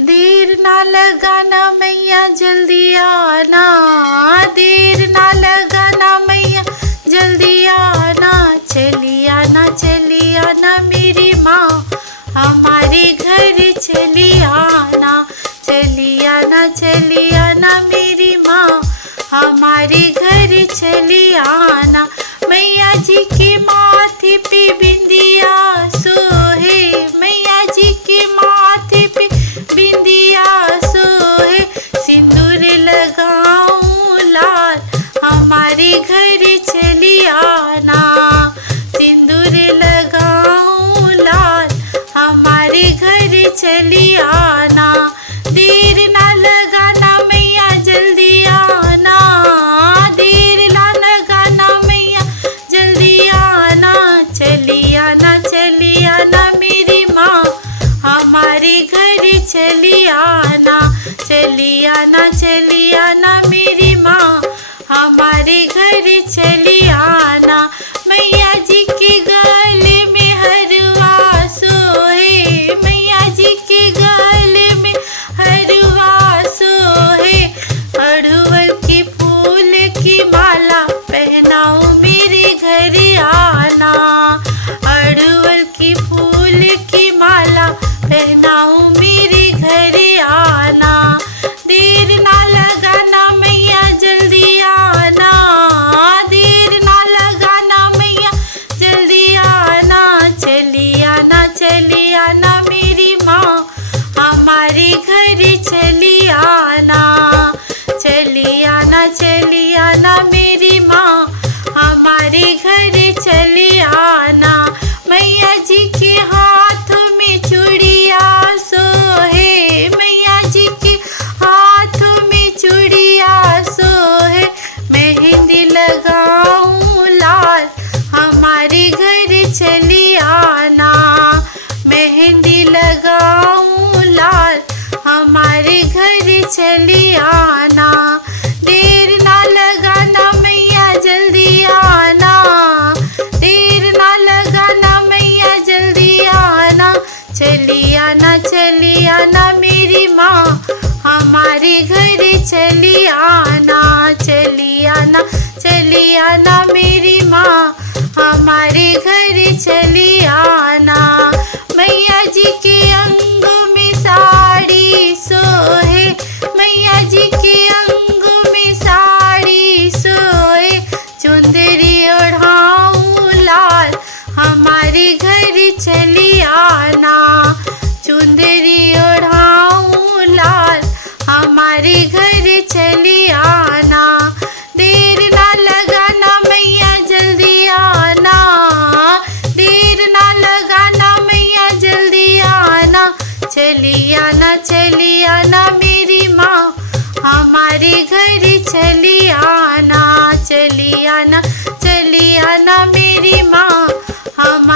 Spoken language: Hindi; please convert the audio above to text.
देर ना लगाना मैया जल्दी आना, देर ना लगाना मैया जल्दी आना, चली आना मेरी माँ हमारे घर चली आना, चली आना मेरी माँ हमारे घर चली आना। मैया जी के माथे पे बिंदिया सोहे, मैया जी के माथे पे बिंदिया सोहे, सिंदूर लगाऊं लाल हमारे घर चली आना, सिंदूर लगाऊं लाल हमारे घर चली आना। देर ना लगाना मैया जल्दी आना, देर ना लगाना मैया जल्दी आना, चली आना मेरी माँ हमारे घर चली आना, चली आना मेरी माँ हमारे घर चली आना। मैया जी के गले में हरवा सोहे, मैया जी के गले में हरवा सोहे, अड़हुल के फूल की माला पहनाओ मेरे घर आना, अड़हुल की फूल की माला पहनाओ मेरे घर आना। देर ना लगाना मैया जल्दी आना, देर ना लगाना मैया जल्दी आना, चली आना मेरी माँ हमारे घर चली आना, चली आना मेरी माँ हमारे घर चली आना। मैया जी के हाथों में चूड़िया सोहे, मैया जी के हाथों में चूड़िया सोहे, मेहंदी लगाऊं लाल हमारे घर चली आना, मेहंदी लगाऊं लाल हमारे घर चली आना। देर ना लगाना मैया जल्दी आना, देर ना लगाना मैया जल्दी आना, चली आना मेरी माँ हमारे घर चली आना, चली आना मेरी माँ हमारे घर चली आना। मैया जी के अंगों में साड़ी सोहे, मैया जी के अंगों में साड़ी सोहे, चुंदरी ओढ़ाऊं लाल हमारे घर चली आना, चुंदरी ओढ़ाऊं लाल हमारे घर चली आना। देर ना लगाना मैया जल्दी आना, देर ना लगाना मैया जल्दी आना, चली आना मेरी माँ हमारे घर चली आना, चली आना मेरी माँ हमारे